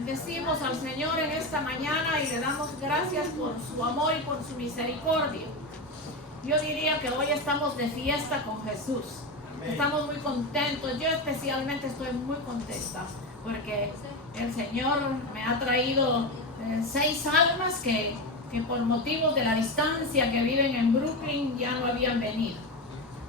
Bendecimos al Señor en esta mañana y le damos gracias por su amor y por su misericordia. Yo diría que hoy estamos de fiesta con Jesús. Estamos muy contentos. Yo especialmente estoy muy contenta porque el Señor me ha traído 6 almas que por motivos de la distancia que viven en Brooklyn ya no habían venido.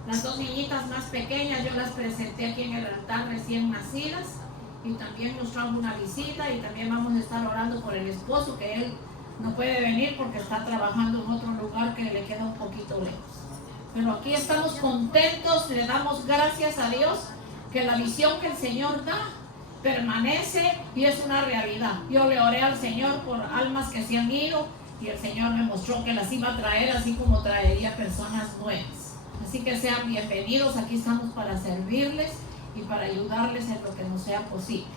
Las 2 niñitas más pequeñas yo las presenté aquí en el altar recién nacidas y también nos trajo una visita y también vamos a estar orando por el esposo, que él no puede venir porque está trabajando en otro lugar que le queda un poquito lejos. Pero aquí estamos contentos, le damos gracias a Dios que la visión que el Señor da permanece y es una realidad. Yo le oré al Señor por almas que se han ido y el Señor me mostró que las iba a traer así como traería personas nuevas. Así que sean bienvenidos, aquí estamos para servirles y para ayudarles en lo que nos sea posible.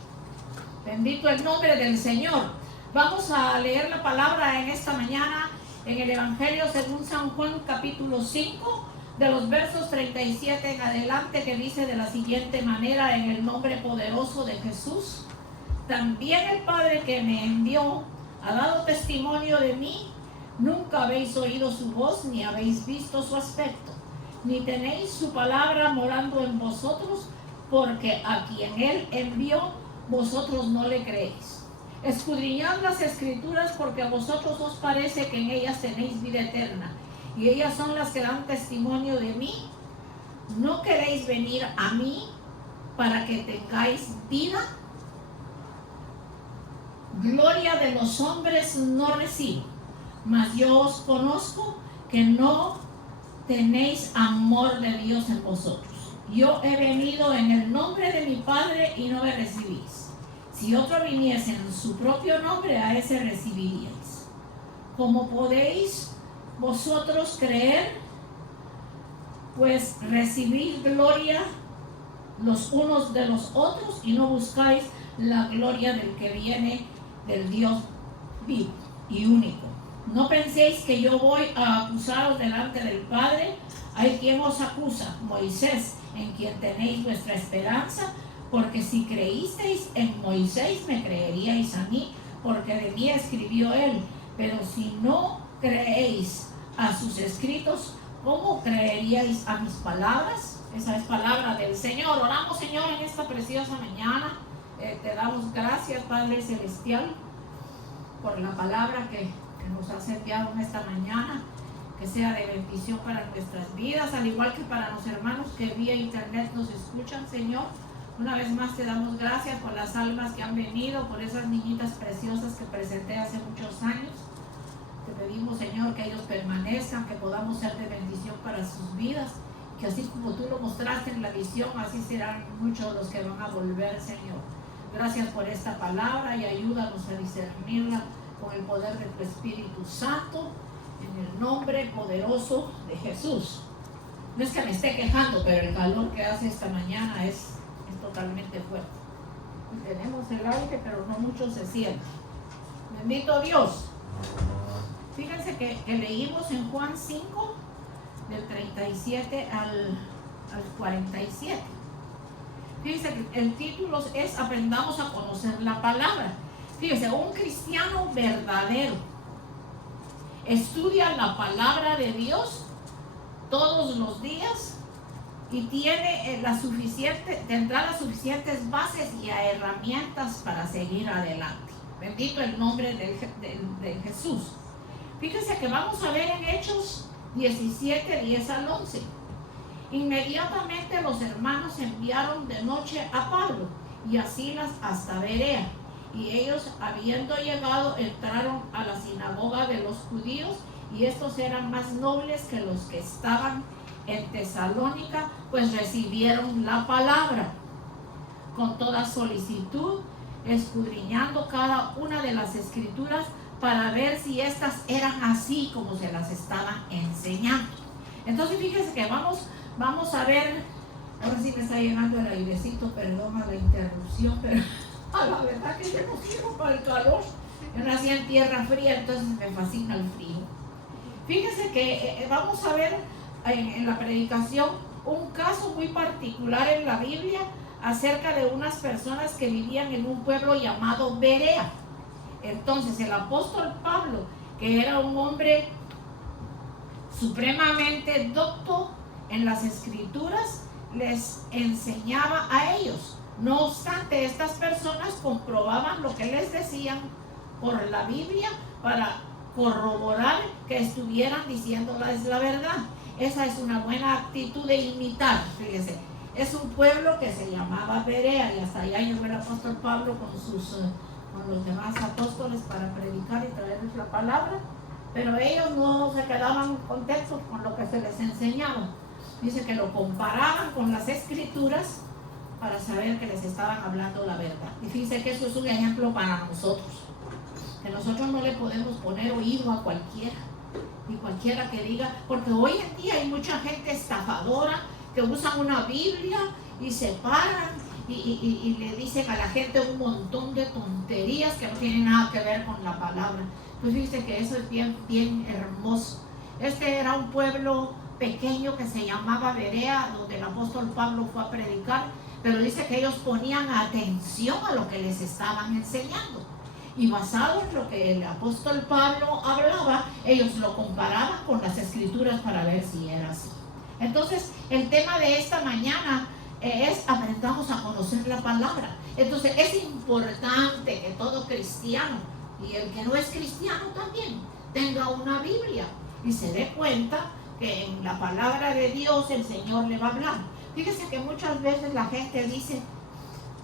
Bendito el nombre del Señor. Vamos a leer la palabra en esta mañana en el Evangelio según San Juan capítulo 5 de los versos 37 en adelante, que dice de la siguiente manera: en el nombre poderoso de Jesús, también el Padre que me envió ha dado testimonio de mí. Nunca habéis oído su voz ni habéis visto su aspecto, ni tenéis su palabra morando en vosotros, porque a quien él envió vosotros no le creéis. Escudriñad las escrituras, porque a vosotros os parece que en ellas tenéis vida eterna, y ellas son las que dan testimonio de mí. ¿No queréis venir a mí para que tengáis vida? Gloria de los hombres no recibo, mas yo os conozco que no tenéis amor de Dios en vosotros. Yo he venido en el nombre de mi Padre y no me recibís. Si otro viniese en su propio nombre, a ese recibiríais. ¿Cómo podéis vosotros creer? Pues recibid gloria los unos de los otros y no buscáis la gloria del que viene del Dios vivo y único. No penséis que yo voy a acusaros delante del Padre. Hay quien os acusa, Moisés, en quien tenéis vuestra esperanza, porque si creísteis en Moisés, me creeríais a mí, porque de mí escribió él. Pero si no creéis a sus escritos, ¿cómo creeríais a mis palabras? Esa es palabra del Señor. Oramos, Señor, en esta preciosa mañana. Te damos gracias, Padre Celestial, por la palabra que nos has enviado en esta mañana, que sea de bendición para nuestras vidas, al igual que para los hermanos que vía internet nos escuchan, Señor. Una vez más te damos gracias por las almas que han venido, por esas niñitas preciosas que presenté hace muchos años. Te pedimos, Señor, que ellos permanezcan, que podamos ser de bendición para sus vidas, que así como tú lo mostraste en la visión, así serán muchos los que van a volver, Señor. Gracias por esta palabra y ayúdanos a discernirla con el poder de tu Espíritu Santo, en el nombre poderoso de Jesús. No es que me esté quejando, pero el calor que hace esta mañana es totalmente fuerte. Tenemos el aire, pero no mucho se siente. Bendito Dios. Fíjense que leímos en Juan 5, del 37 al 47. Fíjense que el título es Aprendamos a conocer la palabra. Fíjense, un cristiano verdadero estudia la palabra de Dios todos los días y tendrá las suficientes bases y herramientas para seguir adelante. Bendito el nombre de Jesús. Fíjense que vamos a ver en Hechos 17, 10 al 11. Inmediatamente los hermanos enviaron de noche a Pablo y a Silas hasta Berea. Y ellos, habiendo llegado, entraron a la sinagoga de los judíos, y estos eran más nobles que los que estaban en Tesalónica, pues recibieron la palabra con toda solicitud, escudriñando cada una de las escrituras para ver si estas eran así como se las estaban enseñando. Entonces fíjense que vamos a ver, ahora sí me está llegando el airecito, perdón a la interrupción, pero la verdad que yo no sirvo para el calor. Yo nací en tierra fría, entonces me fascina el frío. Fíjense que vamos a ver en la predicación un caso muy particular en la Biblia acerca de unas personas que vivían en un pueblo llamado Berea. Entonces el apóstol Pablo, que era un hombre supremamente docto en las escrituras, les enseñaba a ellos. No obstante, estas personas comprobaban lo que les decían por la Biblia para corroborar que estuvieran diciéndoles la verdad. Esa es una buena actitud de imitar. Fíjese, es un pueblo que se llamaba Berea, y hasta allá llegó el apóstol Pablo con los demás apóstoles para predicar y traerles la palabra, pero ellos no se quedaban contentos con lo que se les enseñaba. Dice que lo comparaban con las escrituras para saber que les estaban hablando la verdad. Y fíjense que eso es un ejemplo para nosotros, que nosotros no le podemos poner oído a cualquiera, ni cualquiera que diga, porque hoy en día hay mucha gente estafadora que usan una Biblia y se paran y le dicen a la gente un montón de tonterías que no tienen nada que ver con la palabra. Pues fíjense que eso es bien, bien hermoso. Este era un pueblo pequeño que se llamaba Berea, donde el apóstol Pablo fue a predicar, pero dice que ellos ponían atención a lo que les estaban enseñando. Y basado en lo que el apóstol Pablo hablaba, ellos lo comparaban con las escrituras para ver si era así. Entonces, el tema de esta mañana es aprendamos a conocer la palabra. Entonces, es importante que todo cristiano, y el que no es cristiano también, tenga una Biblia y se dé cuenta que en la palabra de Dios el Señor le va a hablar. Fíjese que muchas veces la gente dice,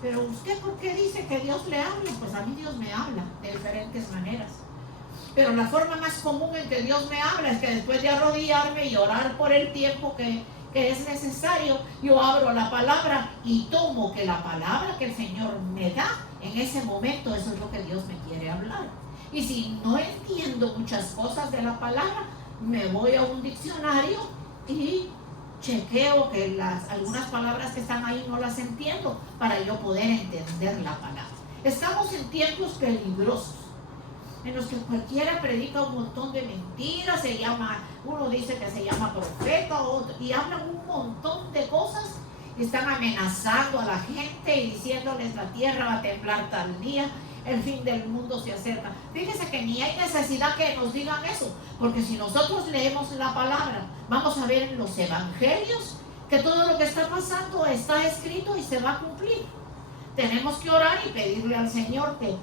pero usted ¿por qué dice que Dios le habla? Pues a mí Dios me habla de diferentes maneras. Pero la forma más común en que Dios me habla es que después de arrodillarme y orar por el tiempo que es necesario, yo abro la palabra y tomo que la palabra que el Señor me da en ese momento, eso es lo que Dios me quiere hablar. Y si no entiendo muchas cosas de la palabra, me voy a un diccionario y chequeo que algunas palabras que están ahí no las entiendo para yo poder entender la palabra. Estamos en tiempos peligrosos en los que cualquiera predica un montón de mentiras, uno dice que se llama profeta, y hablan un montón de cosas, y están amenazando a la gente y diciéndoles la tierra va a temblar tal día, el fin del mundo se acerca. Fíjense que ni hay necesidad que nos digan eso, porque si nosotros leemos la palabra, vamos a ver en los evangelios que todo lo que está pasando está escrito y se va a cumplir. Tenemos que orar y pedirle al Señor que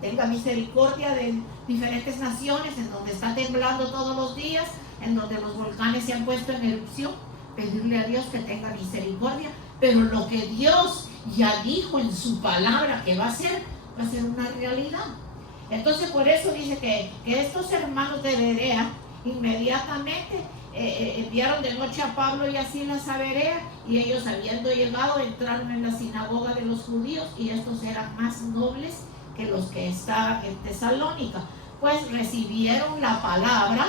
tenga misericordia de diferentes naciones en donde está temblando todos los días, en donde los volcanes se han puesto en erupción. Pedirle a Dios que tenga misericordia, pero lo que Dios ya dijo en su palabra que va a ser una realidad. Entonces por eso dice que estos hermanos de Berea inmediatamente enviaron de noche a Pablo y a Silas a Berea, y ellos, habiendo llegado, entraron en la sinagoga de los judíos, y estos eran más nobles que los que estaban en Tesalónica, pues recibieron la palabra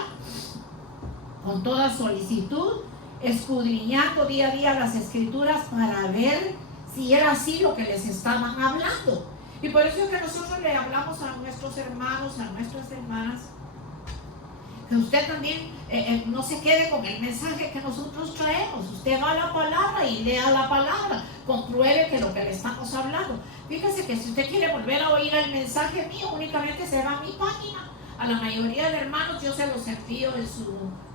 con toda solicitud, escudriñando día a día las escrituras para ver si era así lo que les estaban hablando. Y por eso es que nosotros le hablamos a nuestros hermanos, a nuestras hermanas, que usted también no se quede con el mensaje que nosotros traemos. Usted va a la palabra y lea la palabra, compruebe que lo que le estamos hablando. Fíjese que si usted quiere volver a oír el mensaje mío, únicamente se va a mi página. A la mayoría de hermanos yo se los envío en su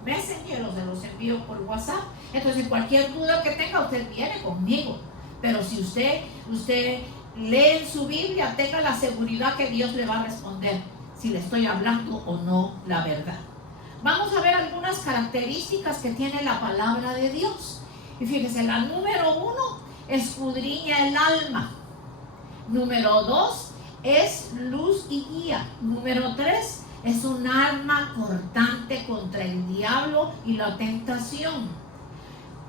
Messenger o se los envío por WhatsApp. Entonces cualquier duda que tenga, usted viene conmigo. Pero si usted lee en su Biblia, tenga la seguridad que Dios le va a responder si le estoy hablando o no la verdad. Vamos a ver algunas características que tiene la palabra de Dios. Y fíjese, la número 1, escudriña el alma. Número 2, es luz y guía. Número 3, es un arma cortante contra el diablo y la tentación.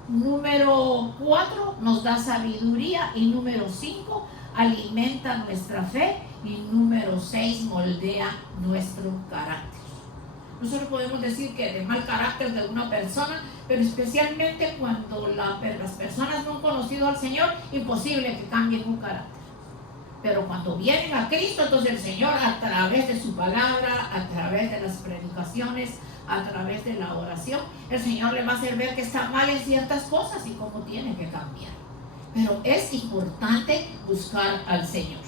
Número 4, nos da sabiduría. Y número 5, alimenta nuestra fe. Y número 6, moldea nuestro carácter. Nosotros podemos decir que de mal carácter de una persona, pero especialmente cuando las personas no han conocido al Señor, imposible que cambien un carácter. Pero cuando vienen a Cristo, entonces el Señor, a través de su palabra, a través de las predicaciones, a través de la oración, el Señor le va a hacer ver que está mal en ciertas cosas y cómo tiene que cambiar. pero es importante buscar al Señor.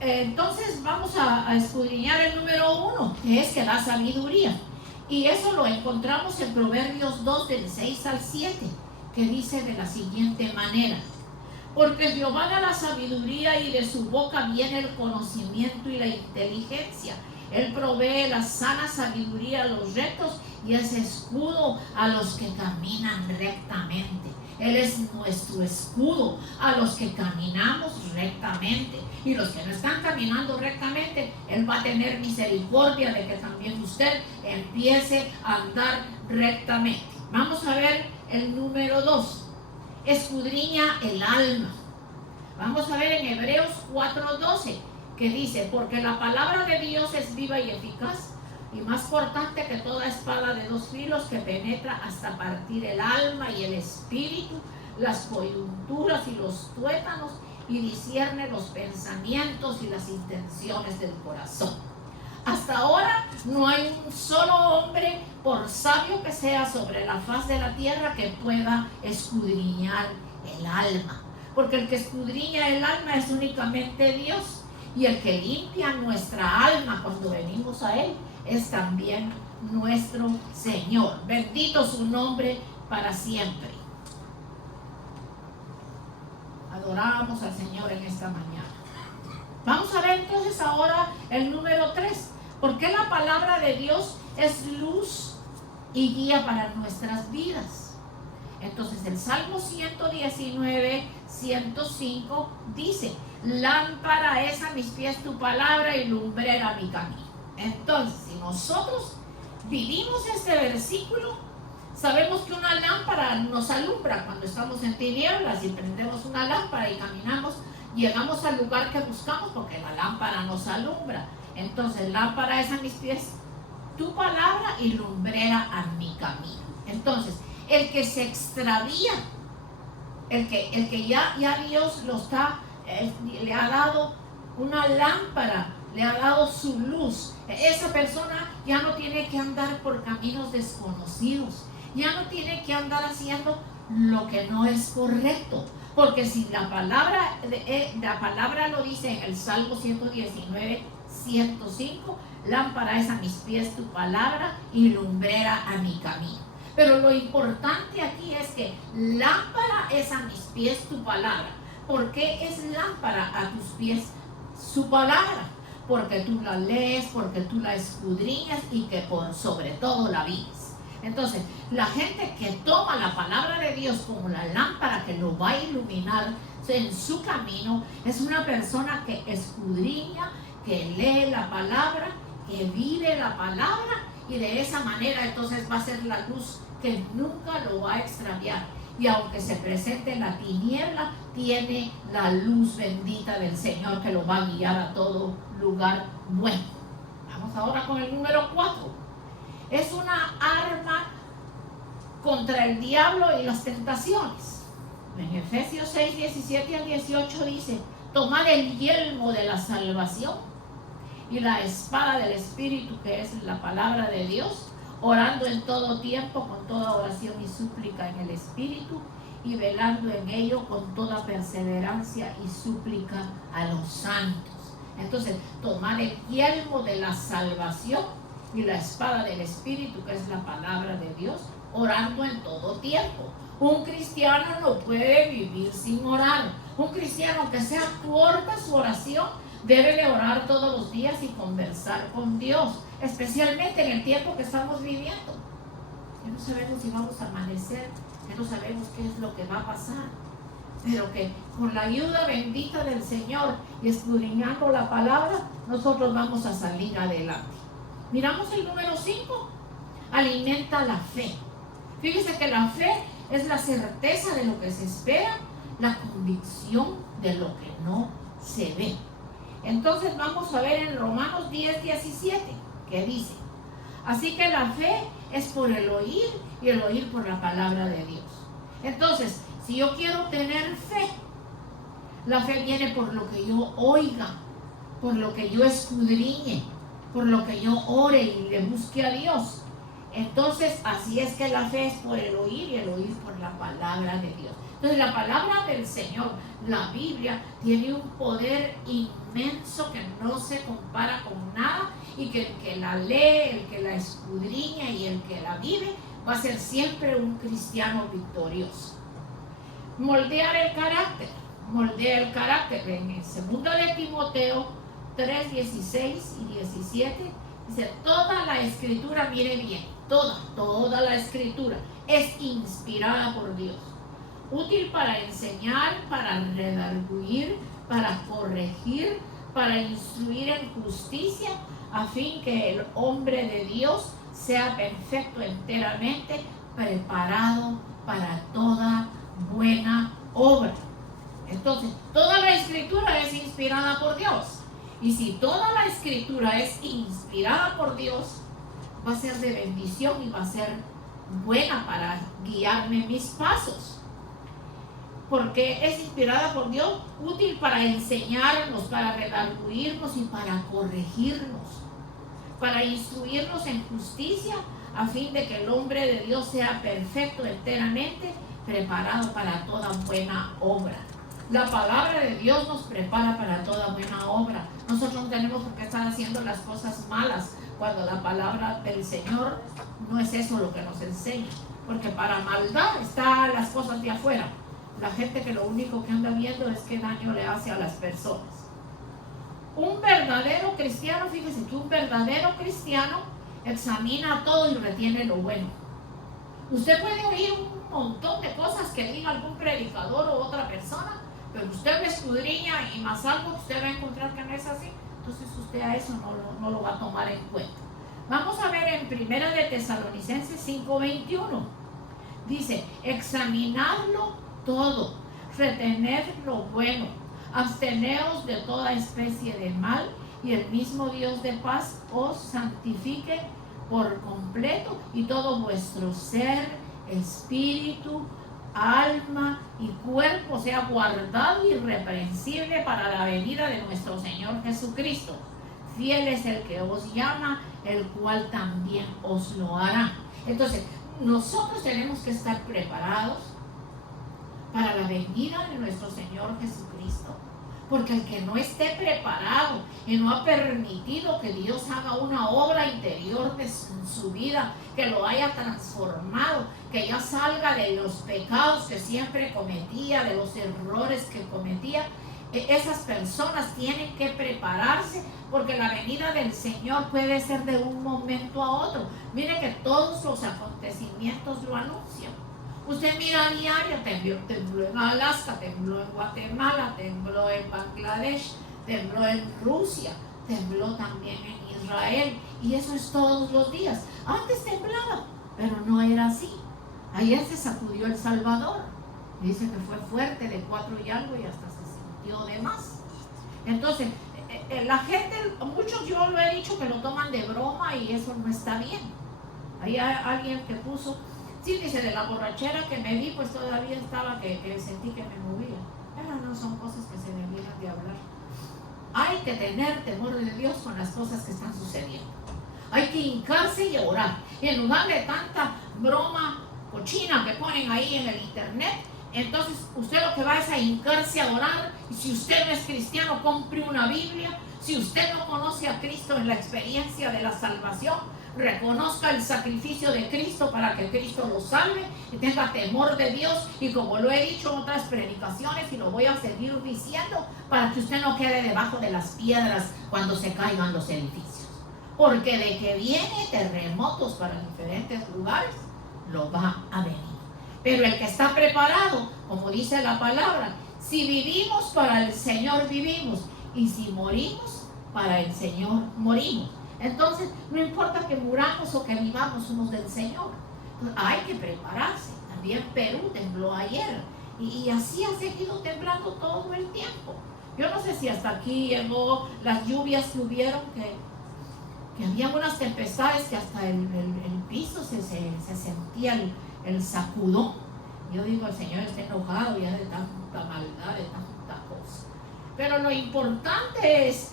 Entonces vamos a escudriñar el número 1, que es que da sabiduría. Y eso lo encontramos en Proverbios 2, del 6 al 7, que dice de la siguiente manera: porque Jehová da la sabiduría y de su boca viene el conocimiento y la inteligencia. Él provee la sana sabiduría a los rectos y es escudo a los que caminan rectamente. Él es nuestro escudo a los que caminamos rectamente. Y los que no están caminando rectamente, Él va a tener misericordia de que también usted empiece a andar rectamente. Vamos a ver el número 2. Escudriña el alma. Vamos a ver en Hebreos 4:12, que dice: porque la palabra de Dios es viva y eficaz y más cortante que toda espada de 2 filos, que penetra hasta partir el alma y el espíritu, las coyunturas y los tuétanos, y discierne los pensamientos y las intenciones del corazón. Hasta ahora no hay un solo hombre, por sabio que sea sobre la faz de la tierra, que pueda escudriñar el alma. Porque el que escudriña el alma es únicamente Dios. Y el que limpia nuestra alma cuando venimos a Él es también nuestro Señor. Bendito su nombre para siempre. Adoramos al Señor en esta mañana. Vamos a ver entonces ahora el número 3. ¿Por qué la palabra de Dios es luz y guía para nuestras vidas? Entonces el Salmo 119, 105 dice: lámpara es a mis pies tu palabra y lumbrera a mi camino. Entonces, si nosotros vivimos este versículo, sabemos que una lámpara nos alumbra cuando estamos en tinieblas y prendemos una lámpara y caminamos, llegamos al lugar que buscamos porque la lámpara nos alumbra. Entonces, lámpara es a mis pies tu palabra y lumbrera a mi camino. Entonces, el que se extravía, el que ya Dios lo está, le ha dado una lámpara, le ha dado su luz, esa persona ya no tiene que andar por caminos desconocidos, ya no tiene que andar haciendo lo que no es correcto, porque si la palabra lo dice en el Salmo 119, 105, lámpara es a mis pies tu palabra y lumbrera a mi camino. Pero lo importante aquí es que lámpara es a mis pies tu palabra. ¿Por qué es lámpara a tus pies su palabra? Porque tú la lees, porque tú la escudriñas y que por sobre todo la vives. Entonces, la gente que toma la palabra de Dios como la lámpara que lo va a iluminar en su camino, es una persona que escudriña, que lee la palabra, que vive la palabra, y de esa manera entonces va a ser la luz que nunca lo va a extraviar. Y aunque se presente la tiniebla, tiene la luz bendita del Señor que lo va a guiar a todo lugar bueno. Vamos ahora con el número 4. Es una arma contra el diablo y las tentaciones. En Efesios 6, 17 al 18 dice: tomad el yelmo de la salvación y la espada del Espíritu, que es la palabra de Dios, orando en todo tiempo con toda oración y súplica en el Espíritu, y velando en ello con toda perseverancia y súplica a los santos. Entonces, tomar el yelmo de la salvación y la espada del Espíritu, que es la palabra de Dios, orando en todo tiempo. Un cristiano no puede vivir sin orar. Un cristiano, que sea corta su oración, debe de orar todos los días y conversar con Dios, especialmente en el tiempo que estamos viviendo. Que no sabemos si vamos a amanecer, que no sabemos qué es lo que va a pasar, pero que con la ayuda bendita del Señor y escudriñando la palabra, nosotros vamos a salir adelante. Miramos el número 5, alimenta la fe. Fíjese que la fe es la certeza de lo que se espera, la convicción de lo que no se ve. Entonces vamos a ver en Romanos 10, 17, que dice: así que la fe es por el oír y el oír por la palabra de Dios. Entonces, si yo quiero tener fe, la fe viene por lo que yo oiga, por lo que yo escudriñe, por lo que yo ore y le busque a Dios. Entonces, así es que la fe es por el oír y el oír por la palabra de Dios. Entonces, la palabra del Señor, la Biblia, tiene un poder inmenso que no se compara con nada, y que el que la lee, el que la escudriña y el que la vive va a ser siempre un cristiano victorioso. Moldear el carácter. Moldea el carácter. En el 2 de Timoteo 3, 16 y 17 dice: toda la escritura, mire bien, toda la escritura es inspirada por Dios, útil para enseñar, para redarguir, para corregir, para instruir en justicia, a fin que el hombre de Dios sea perfecto enteramente, preparado para toda buena obra. Entonces, toda la escritura es inspirada por Dios. Y si toda la escritura es inspirada por Dios, va a ser de bendición y va a ser buena para guiarme mis pasos. Porque es inspirada por Dios, útil para enseñarnos, para redarguirnos y para corregirnos, para instruirnos en justicia, a fin de que el hombre de Dios sea perfecto enteramente, preparado para toda buena obra. La palabra de Dios nos prepara para toda buena obra. Nosotros no tenemos por qué estar haciendo las cosas malas, cuando la palabra del Señor no es eso lo que nos enseña. Porque para maldad están las cosas de afuera. La gente que lo único que anda viendo es qué daño le hace a las personas. Un verdadero cristiano, fíjese que un verdadero cristiano examina todo y retiene lo bueno. Usted puede oír un montón de cosas que diga algún predicador o otra persona, pero usted lo escudriña y más algo usted va a encontrar que no es así. Entonces usted a eso no lo va a tomar en cuenta. Vamos a ver en 1 de Tesalonicenses 5:21. Dice: examinadlo todo, retened lo bueno, absteneos de toda especie de mal, y el mismo Dios de paz os santifique por completo, y todo vuestro ser, espíritu, alma y cuerpo sea guardado irreprensible para la venida de nuestro Señor Jesucristo. Fiel es el que os llama, el cual también os lo hará. Entonces, nosotros tenemos que estar preparados para la venida de nuestro Señor Jesucristo. Porque el que no esté preparado y no ha permitido que Dios haga una obra interior de su vida, que lo haya transformado, que ya salga de los pecados que siempre cometía, de los errores que cometía, esas personas tienen que prepararse, porque la venida del Señor puede ser de un momento a otro. Mire que todos los acontecimientos lo anuncian. Usted mira a diario, tembló en Alaska, tembló en Guatemala, tembló en Bangladesh, tembló en Rusia, tembló también en Israel, y eso es todos los días. Antes temblaba, pero no era así. Ayer se sacudió El Salvador, dice que fue fuerte, de 4 y algo, y hasta se sintió de más. Entonces, la gente, muchos, yo lo he dicho, que lo toman de broma, y eso no está bien. Hay alguien que puso: sí, dice, de la borrachera que me vi, pues todavía estaba que sentí que me movía. Pero no son cosas que se debieran de hablar. Hay que tener temor de Dios con las cosas que están sucediendo. Hay que hincarse y orar. Y en lugar de tanta broma cochina que ponen ahí en el internet, entonces usted lo que va es a hincarse a orar. Y si usted no es cristiano, compre una Biblia. Si usted no conoce a Cristo en la experiencia de la salvación, reconozca el sacrificio de Cristo para que Cristo lo salve y tenga temor de Dios. Y como lo he dicho en otras predicaciones, y lo voy a seguir diciendo, para que usted no quede debajo de las piedras cuando se caigan los edificios, porque de que viene terremotos para diferentes lugares, lo va a venir. Pero el que está preparado, como dice la palabra, si vivimos, para el Señor vivimos, y si morimos, para el Señor morimos. Entonces, no importa que muramos o que vivamos, somos del Señor. Entonces, hay que prepararse. También Perú tembló ayer. Y así ha seguido temblando todo el tiempo. Yo no sé si hasta aquí llegó las lluvias que hubieron, que había unas tempestades que hasta el piso se sentía el sacudón. Yo digo, el Señor está enojado ya de tanta maldad, de tanta cosa. Pero lo importante es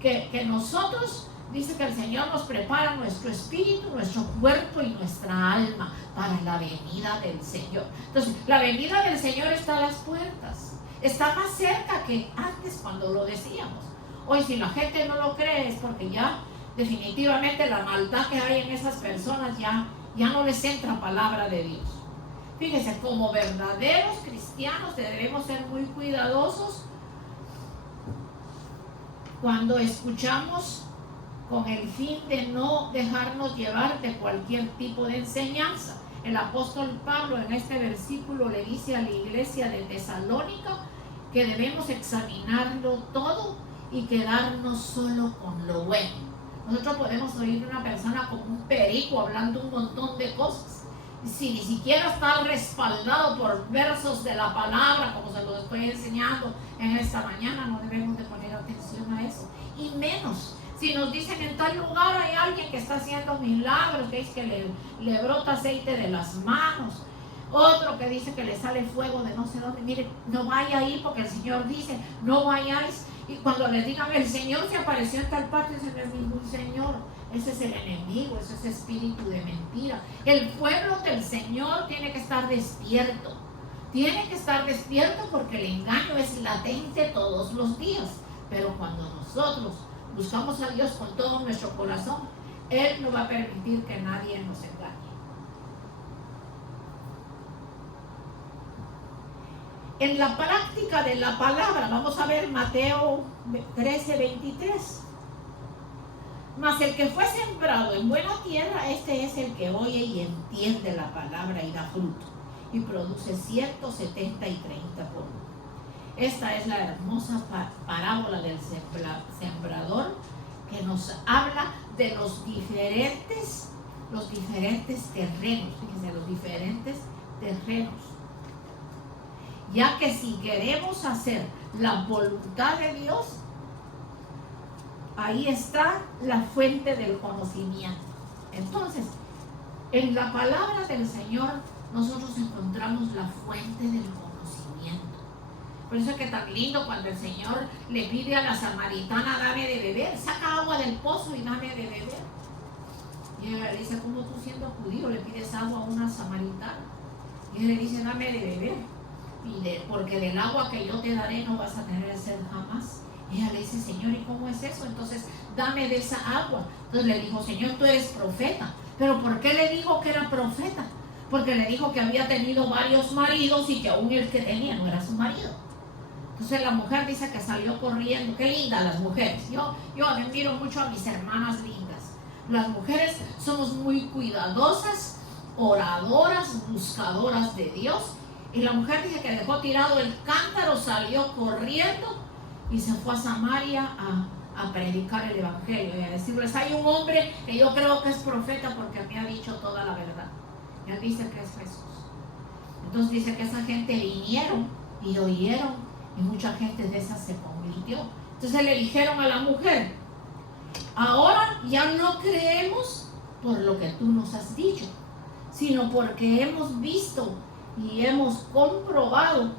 que nosotros Dice que el Señor nos prepara nuestro espíritu, nuestro cuerpo y nuestra alma para la venida del Señor. Entonces, la venida del Señor está a las puertas. Está más cerca que antes cuando lo decíamos. Hoy si la gente no lo cree es porque ya definitivamente la maldad que hay en esas personas ya no les entra palabra de Dios. Fíjense, como verdaderos cristianos debemos ser muy cuidadosos cuando escuchamos con el fin de no dejarnos llevar de cualquier tipo de enseñanza. El apóstol Pablo en este versículo le dice a la iglesia de Tesalónica que debemos examinarlo todo y quedarnos solo con lo bueno. Nosotros podemos oír a una persona como un perico hablando un montón de cosas. Si ni siquiera está respaldado por versos de la palabra, como se los estoy enseñando en esta mañana, no debemos de poner atención a eso. Y menos si nos dicen en tal lugar hay alguien que está haciendo milagros, que es que le brota aceite de las manos, otro que dice que le sale fuego de no sé dónde. Mire, no vaya ahí porque el Señor dice, no vayáis. Y cuando les digan, el Señor se apareció en tal parte, ese no es ningún Señor, ese es el enemigo, ese es espíritu de mentira. El pueblo del Señor tiene que estar despierto. Tiene que estar despierto porque el engaño es latente todos los días. Pero cuando nosotros buscamos a Dios con todo nuestro corazón, Él no va a permitir que nadie nos engañe. En la práctica de la palabra, vamos a ver Mateo 13:23. Mas el que fue sembrado en buena tierra, este es el que oye y entiende la palabra y da fruto, y produce 100, 70 y 30 por uno. Esta es la hermosa parábola del sembrador que nos habla de los diferentes terrenos. Fíjense, los diferentes terrenos. Ya que si queremos hacer la voluntad de Dios, ahí está la fuente del conocimiento. Entonces, en la palabra del Señor nosotros encontramos la fuente del conocimiento. Por eso es que tan lindo cuando el Señor le pide a la samaritana, dame de beber, saca agua del pozo y dame de beber. Y ella le dice, ¿cómo tú siendo judío le pides agua a una samaritana? Y él le dice, dame de beber, porque del agua que yo te daré no vas a tener sed jamás. Y ella le dice, Señor, ¿y cómo es eso? Entonces, dame de esa agua. Entonces le dijo, Señor, tú eres profeta. ¿Pero por qué le dijo que era profeta? Porque le dijo que había tenido varios maridos y que aún el que tenía no era su marido. Entonces la mujer dice que salió corriendo. Qué lindas las mujeres. Yo admiro mucho a mis hermanas lindas. Las mujeres somos muy cuidadosas, oradoras, buscadoras de Dios. Y la mujer dice que dejó tirado el cántaro, salió corriendo y se fue a Samaria a predicar el evangelio y a decirles, hay un hombre que yo creo que es profeta porque me ha dicho toda la verdad. Y él dice que es Jesús. Entonces dice que esa gente vinieron y oyeron y mucha gente de esas se convirtió. Entonces le dijeron a la mujer, ahora ya no creemos por lo que tú nos has dicho, sino porque hemos visto y hemos comprobado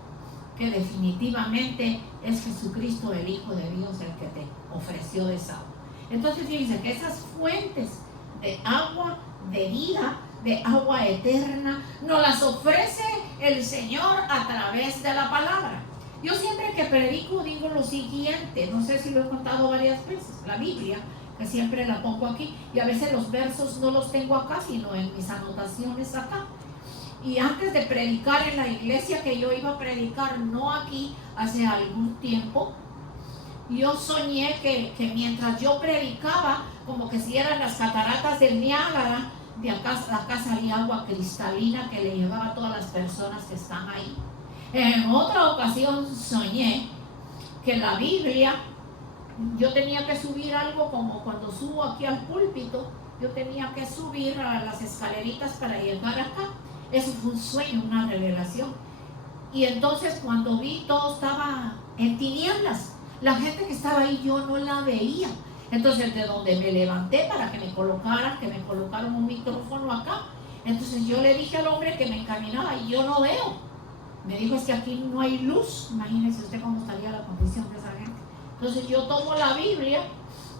que definitivamente es Jesucristo, el Hijo de Dios, el que te ofreció esa agua. Entonces fíjense que esas fuentes de agua de vida, de agua eterna, nos las ofrece el Señor a través de la palabra. Yo siempre que predico digo lo siguiente, no sé si lo he contado varias veces, la Biblia, que siempre la pongo aquí, y a veces los versos no los tengo acá, sino en mis anotaciones acá. Y antes de predicar en la iglesia que yo iba a predicar, no aquí, hace algún tiempo, yo soñé que mientras yo predicaba, como que si eran las cataratas del Niágara, de acá salía agua cristalina que le llevaba a todas las personas que están ahí. En otra ocasión soñé que la Biblia, yo tenía que subir algo como cuando subo aquí al púlpito, yo tenía que subir a las escaleritas para llegar acá. Eso fue un sueño, una revelación. Y entonces cuando vi, todo estaba en tinieblas. La gente que estaba ahí yo no la veía. Entonces de donde me levanté para que me colocaron un micrófono acá. Entonces yo le dije al hombre que me encaminaba y yo no veo. Me dijo, es que aquí no hay luz. Imagínese usted cómo estaría la condición de esa gente. Entonces yo tomo la Biblia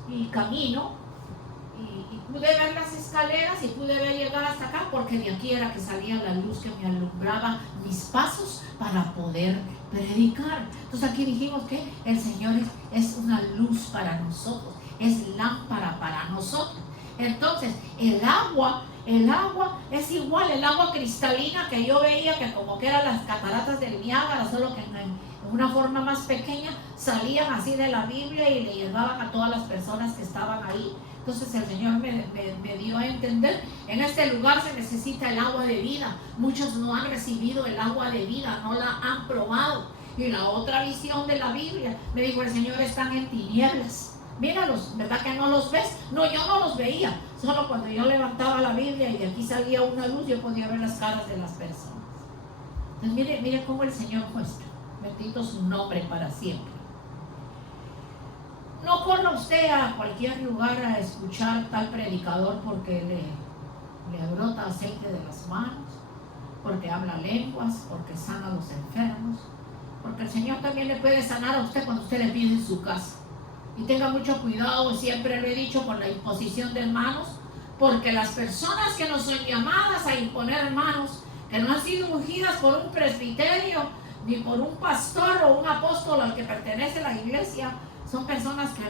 y camino pude ver las escaleras y pude ver llegar hasta acá, porque de aquí era que salía la luz que me alumbraba mis pasos para poder predicar. Entonces aquí dijimos que el Señor es una luz para nosotros, es lámpara para nosotros. Entonces el agua es igual, el agua cristalina que yo veía que como que eran las cataratas del Niágara, solo que en una forma más pequeña, salían así de la Biblia y le llegaban a todas las personas que estaban ahí. Entonces el Señor me dio a entender, en este lugar se necesita el agua de vida. Muchos no han recibido el agua de vida, no la han probado. Y la otra visión de la Biblia, me dijo el Señor, están en tinieblas. Míralos, ¿verdad que no los ves? No, yo no los veía. Solo cuando yo levantaba la Biblia y de aquí salía una luz, yo podía ver las caras de las personas. Entonces mire cómo el Señor muestra. Bendito su nombre para siempre. No corra usted a cualquier lugar a escuchar tal predicador porque le brota aceite de las manos, porque habla lenguas, porque sana a los enfermos, porque el Señor también le puede sanar a usted cuando usted le pide en su casa. Y tenga mucho cuidado, siempre lo he dicho, con la imposición de manos, porque las personas que no son llamadas a imponer manos, que no han sido ungidas por un presbiterio, ni por un pastor o un apóstol al que pertenece la iglesia, son personas que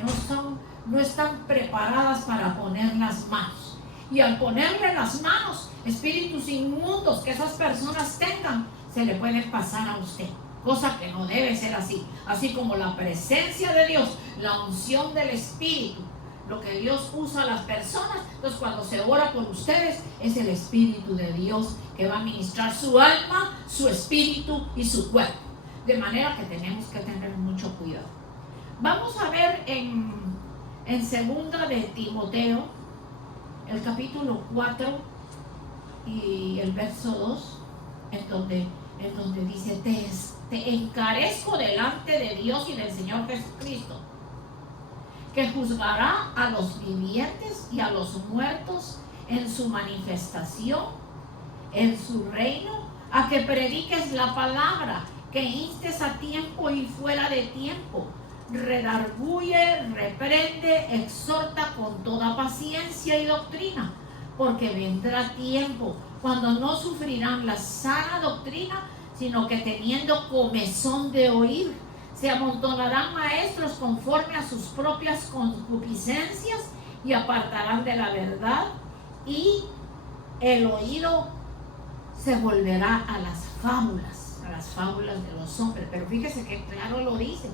no están preparadas para poner las manos. Y al ponerle las manos, espíritus inmundos que esas personas tengan, se le pueden pasar a usted. Cosa que no debe ser así. Así como la presencia de Dios, la unción del Espíritu, lo que Dios usa a las personas. Entonces cuando se ora por ustedes, es el Espíritu de Dios que va a ministrar su alma, su espíritu y su cuerpo. De manera que tenemos que tener mucho cuidado. Vamos a ver en segunda de Timoteo, el capítulo 4 y el verso 2, en donde dice, te encarezco delante de Dios y del Señor Jesucristo, que juzgará a los vivientes y a los muertos en su manifestación, en su reino, a que prediques la palabra, que instes a tiempo y fuera de tiempo, redarguye, reprende, exhorta con toda paciencia y doctrina, porque vendrá tiempo cuando no sufrirán la sana doctrina, sino que teniendo comezón de oír, se amontonarán maestros conforme a sus propias concupiscencias y apartarán de la verdad, y el oído se volverá a las fábulas de los hombres. Pero fíjese que claro lo dice: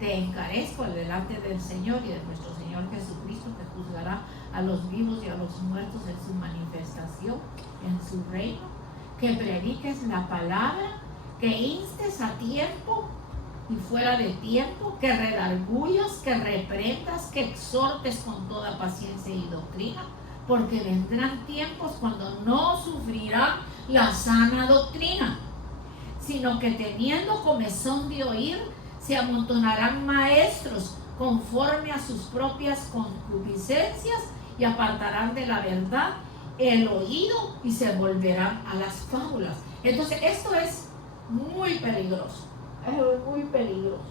te encarezco delante del Señor y de nuestro Señor Jesucristo, que juzgará a los vivos y a los muertos en su manifestación, en su reino, que prediques la palabra, que instes a tiempo y fuera de tiempo, que redarguyas, que reprendas, que exhortes con toda paciencia y doctrina, porque vendrán tiempos cuando no sufrirán la sana doctrina, sino que teniendo comezón de oír, se amontonarán maestros conforme a sus propias concupiscencias y apartarán de la verdad el oído y se volverán a las fábulas. Entonces esto es muy peligroso, es muy peligroso.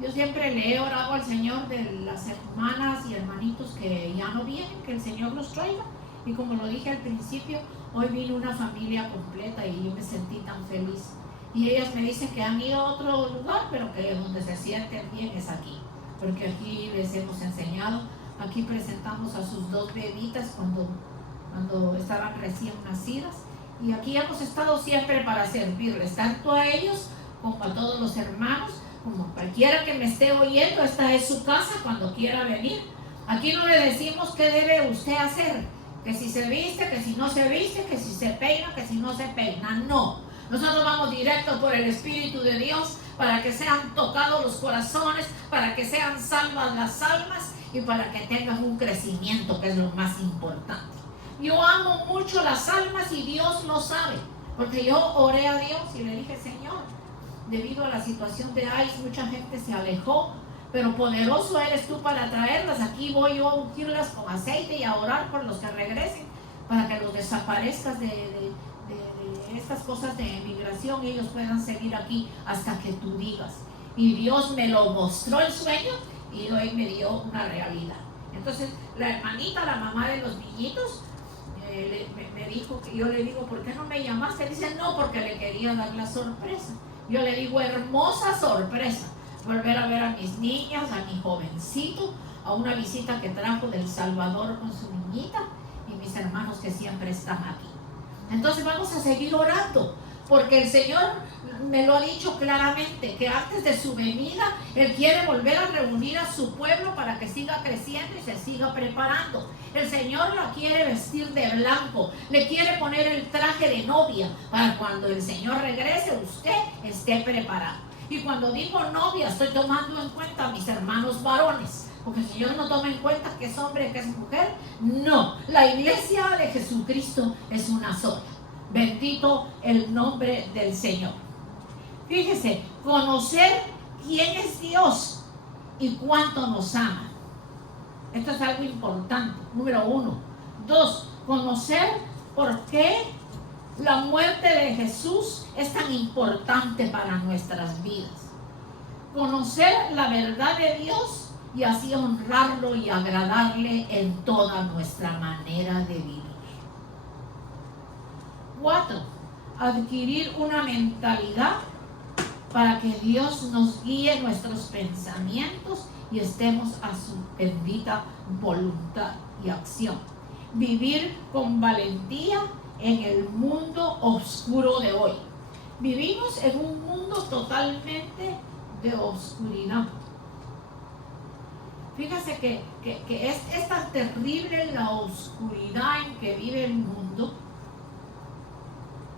Yo siempre le he orado al Señor de las hermanas y hermanitos que ya no vienen, que el Señor los traiga. Y como lo dije al principio, hoy vino una familia completa y yo me sentí tan feliz. Y ellas me dicen que han ido a otro lugar, pero que donde se sienten bien es aquí. Porque aquí les hemos enseñado, aquí presentamos a sus 2 bebitas cuando estaban recién nacidas. Y aquí hemos estado siempre para servirles, tanto a ellos como a todos los hermanos, como cualquiera que me esté oyendo. Esta es su casa cuando quiera venir. Aquí no le decimos qué debe usted hacer, que si se viste, que si no se viste, que si se peina, que si no se peina. No, nosotros vamos directo por el Espíritu de Dios para que sean tocados los corazones, para que sean salvas las almas y para que tengan un crecimiento, que es lo más importante. Yo amo mucho las almas y Dios lo sabe, porque yo oré a Dios y le dije: Señor, debido a la situación de ICE, mucha gente se alejó, pero poderoso eres tú para traerlas. Aquí voy yo a ungirlas con aceite y a orar por los que regresen, para que los desaparezcas de estas cosas de emigración y ellos puedan seguir aquí hasta que tú digas. Y Dios me lo mostró el sueño y hoy me dio una realidad. Entonces la hermanita, la mamá de los niñitos, me dijo, que yo le digo, ¿por qué no me llamaste? Dice, no, porque le quería dar la sorpresa. Yo le digo, hermosa sorpresa, volver a ver a mis niñas, a mi jovencito, a una visita que trajo del Salvador con su niñita y mis hermanos que siempre están aquí. Entonces vamos a seguir orando, porque el Señor me lo ha dicho claramente, que antes de su venida, Él quiere volver a reunir a su pueblo para que siga creciendo y se siga preparando. El Señor la quiere vestir de blanco, le quiere poner el traje de novia, para cuando el Señor regrese, usted esté preparado. Y cuando digo novia, estoy tomando en cuenta a mis hermanos varones, porque el Señor no toma en cuenta que es hombre, que es mujer. No, la iglesia de Jesucristo es una sola. Bendito el nombre del Señor. Fíjese, conocer quién es Dios y cuánto nos ama. Esto es algo importante, número 1. 2, conocer por qué la muerte de Jesús es tan importante para nuestras vidas. Conocer la verdad de Dios y así honrarlo y agradarle en toda nuestra manera de vivir. 4, adquirir una mentalidad para que Dios nos guíe nuestros pensamientos y estemos a su bendita voluntad y acción. Vivir con valentía en el mundo oscuro de hoy. Vivimos en un mundo totalmente de oscuridad. Fíjese que es tan terrible la oscuridad en que vive el mundo,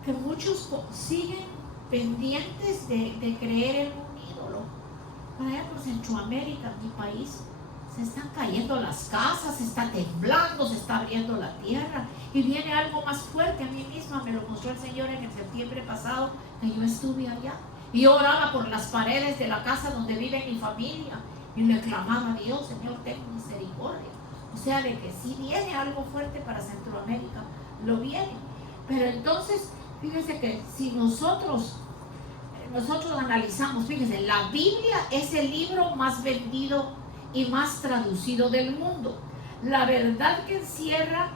que muchos siguen pendientes de creer en un ídolo. Por allá por Centroamérica, mi país, se están cayendo las casas, se está temblando, se está abriendo la tierra y viene algo más fuerte. A mí misma me lo mostró el Señor en el septiembre pasado, que yo estuve allá y yo oraba por las paredes de la casa donde vive mi familia y le clamaba a Dios, Señor, ten misericordia. O sea, de que si viene algo fuerte para Centroamérica, lo viene. Pero entonces, fíjese que si nosotros analizamos, fíjese, la Biblia es el libro más vendido y más traducido del mundo. La verdad que encierra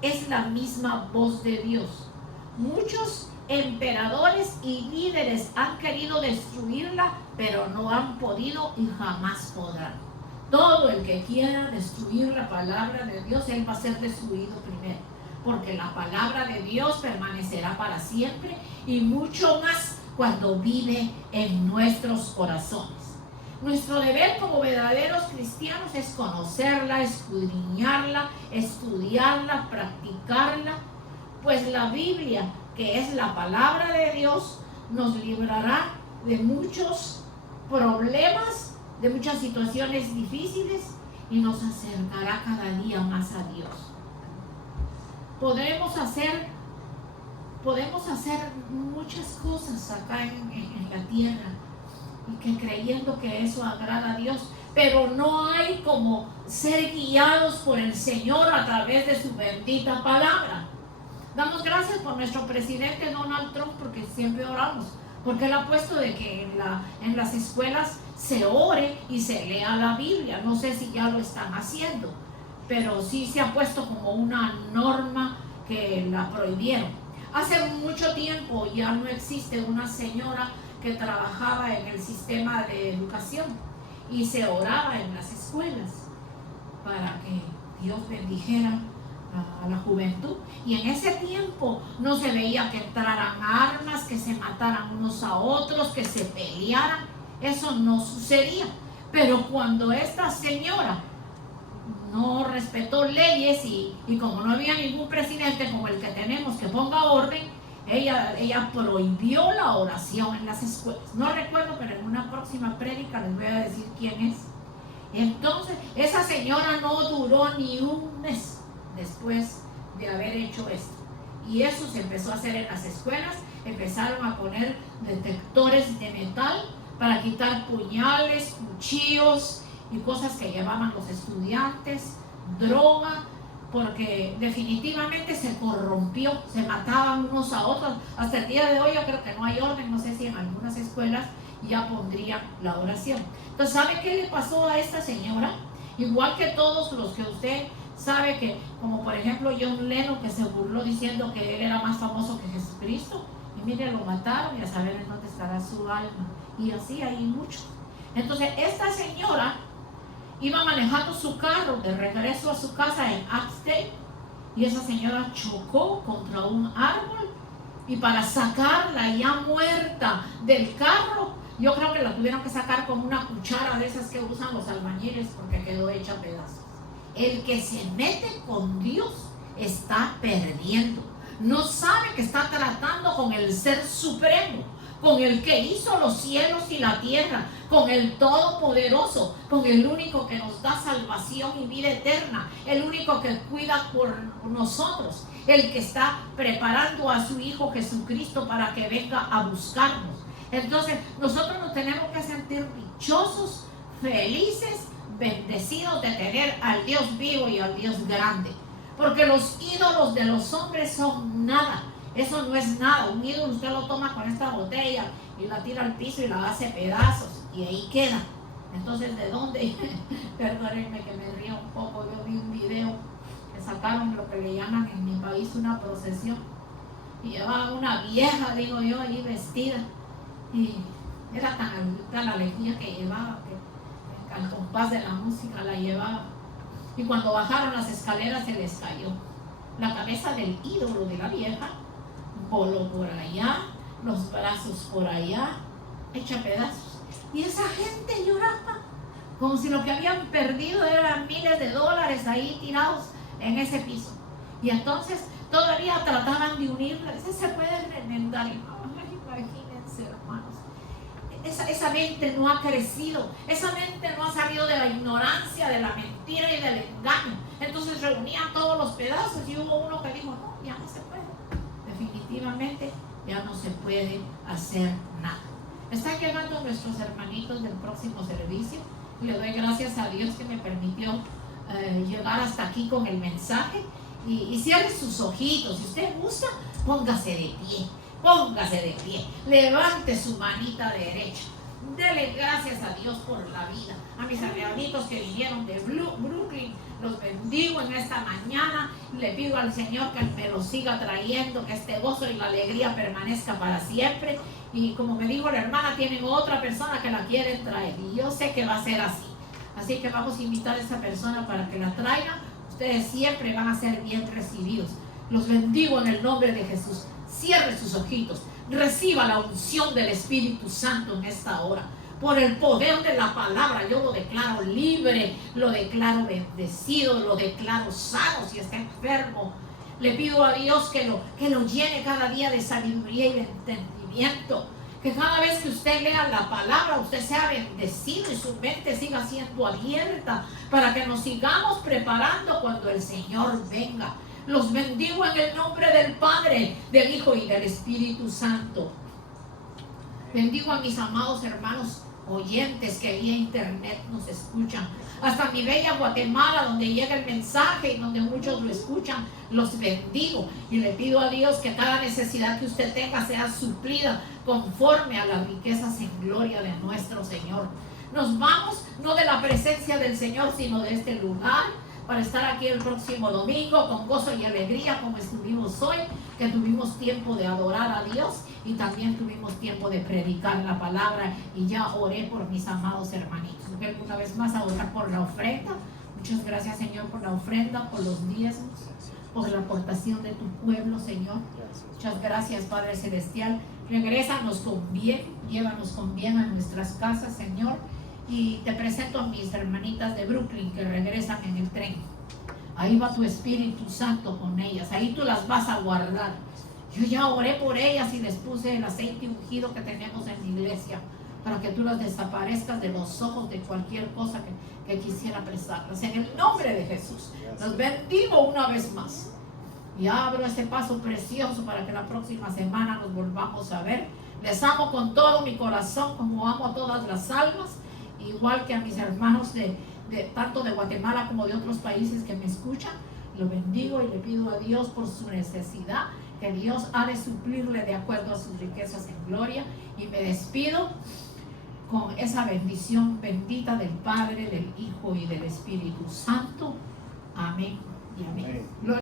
es la misma voz de Dios. Muchos emperadores y líderes han querido destruirla, pero no han podido y jamás podrán. Todo el que quiera destruir la palabra de Dios, él va a ser destruido primero, porque la palabra de Dios permanecerá para siempre y mucho más cuando vive en nuestros corazones. Nuestro deber como verdaderos cristianos es conocerla, escudriñarla, estudiarla, practicarla, pues la Biblia, que es la palabra de Dios, nos librará de muchos problemas, de muchas situaciones difíciles y nos acercará cada día más a Dios. Podemos hacer muchas cosas acá en la tierra y que creyendo que eso agrada a Dios, pero no hay como ser guiados por el Señor a través de su bendita palabra. Damos gracias por nuestro presidente Donald Trump, porque siempre oramos, porque él ha puesto de que en las escuelas se ore y se lea la Biblia. No sé si ya lo están haciendo, pero sí se ha puesto como una norma que la prohibieron. Hace mucho tiempo ya no existe una señora que trabajaba en el sistema de educación y se oraba en las escuelas para que Dios bendijera a la juventud. Y en ese tiempo no se veía que entraran armas, que se mataran unos a otros, que se pelearan. Eso no sucedía. Pero cuando esta señora no respetó leyes y como no había ningún presidente como el que tenemos que ponga orden, ella prohibió la oración en las escuelas. No recuerdo, pero en una próxima prédica les voy a decir quién es. Entonces, esa señora no duró ni un mes después de haber hecho esto. Y eso se empezó a hacer en las escuelas. Empezaron a poner detectores de metal para quitar puñales, cuchillos y cosas que llevaban los estudiantes, droga, porque definitivamente se corrompió, se mataban unos a otros. Hasta el día de hoy yo creo que no hay orden, no sé si en algunas escuelas ya pondrían la oración. Entonces, ¿sabe qué le pasó a esta señora? Igual que todos los que usted sabe que, como por ejemplo John Lennon, que se burló diciendo que él era más famoso que Jesucristo, y mire, lo mataron y a saber en dónde estará su alma. Y así hay muchos. Entonces esta señora iba manejando su carro de regreso a su casa en Upstate, y esa señora chocó contra un árbol, y para sacarla ya muerta del carro, yo creo que la tuvieron que sacar con una cuchara de esas que usan los albañiles, porque quedó hecha pedazos. El que se mete con Dios está perdiendo. No sabe que está tratando con el Ser Supremo, con el que hizo los cielos y la tierra, con el Todopoderoso, con el único que nos da salvación y vida eterna, el único que cuida por nosotros, el que está preparando a su Hijo Jesucristo para que venga a buscarnos. Entonces nosotros nos tenemos que sentir dichosos, felices, bendecidos de tener al Dios vivo y al Dios grande, porque los ídolos de los hombres son nada. Eso no es nada. Un ídolo usted lo toma con esta botella y la tira al piso y la hace pedazos y ahí queda. Entonces, ¿de dónde? Perdónenme que me río un poco. Yo vi un video que sacaron lo que le llaman en mi país una procesión, y llevaba una vieja, digo yo, ahí vestida, y era tan la alegría que llevaba, que al compás de la música la llevaba, y cuando bajaron las escaleras se les cayó la cabeza del ídolo de la vieja, voló por allá, los brazos por allá, hecha pedazos, y esa gente lloraba como si lo que habían perdido eran miles de dólares ahí tirados en ese piso. Y entonces todavía trataban de unirlas. Se puede remendar. Imagínense, hermanos, esa mente no ha crecido, esa mente no ha salido de la ignorancia, de la mentira y del engaño. Entonces reunían todos los pedazos y hubo uno que dijo: no, ya no se puede, definitivamente ya no se puede hacer nada. Están llegando nuestros hermanitos del próximo servicio. Le doy gracias a Dios que me permitió llegar hasta aquí con el mensaje. Y cierre sus ojitos. Si usted gusta, póngase de pie. Póngase de pie. Levante su manita derecha. Dele gracias a Dios por la vida. A mis hermanitos que vinieron de Brooklyn, los bendigo en esta mañana. Le pido al Señor que me los siga trayendo, que este gozo y la alegría permanezca para siempre. Y como me dijo la hermana, tienen otra persona que la quieren traer, y yo sé que va a ser así. Así que vamos a invitar a esa persona para que la traiga. Ustedes siempre van a ser bien recibidos. Los bendigo en el nombre de Jesús. Cierre sus ojitos. Reciba la unción del Espíritu Santo en esta hora. Por el poder de la palabra, yo lo declaro libre, lo declaro bendecido, lo declaro sano. Si está enfermo, le pido a Dios que lo llene cada día de sabiduría y de entendimiento. Que cada vez que usted lea la palabra, usted sea bendecido y su mente siga siendo abierta para que nos sigamos preparando cuando el Señor venga. Los bendigo en el nombre del Padre, del Hijo y del Espíritu Santo. Bendigo a mis amados hermanos oyentes que vía internet nos escuchan. Hasta mi bella Guatemala, donde llega el mensaje y donde muchos lo escuchan, los bendigo. Y le pido a Dios que cada necesidad que usted tenga sea suplida conforme a las riquezas en gloria de nuestro Señor. Nos vamos no de la presencia del Señor, sino de este lugar, para estar aquí el próximo domingo con gozo y alegría como estuvimos hoy, que tuvimos tiempo de adorar a Dios y también tuvimos tiempo de predicar la palabra. Y ya oré por mis amados hermanitos. Vengo una vez más a orar por la ofrenda. Muchas gracias, Señor, por la ofrenda, por los diezmos, por la aportación de tu pueblo, Señor. Muchas gracias, Padre Celestial. Regrésanos con bien, llévanos con bien a nuestras casas, Señor. Y te presento a mis hermanitas de Brooklyn que regresan en el tren. Ahí va tu Espíritu Santo con ellas. Ahí tú las vas a guardar. Yo ya oré por ellas y les puse el aceite ungido que tenemos en la iglesia para que tú las desaparezcas de los ojos de cualquier cosa que quisiera prestarlas. En el nombre de Jesús, los bendigo una vez más. Y abro este paso precioso para que la próxima semana nos volvamos a ver. Les amo con todo mi corazón, como amo a todas las almas. Igual que a mis hermanos tanto de Guatemala como de otros países que me escuchan, lo bendigo y le pido a Dios por su necesidad, que Dios ha de suplirle de acuerdo a sus riquezas en gloria. Y me despido con esa bendición bendita del Padre, del Hijo y del Espíritu Santo. Amén y amén.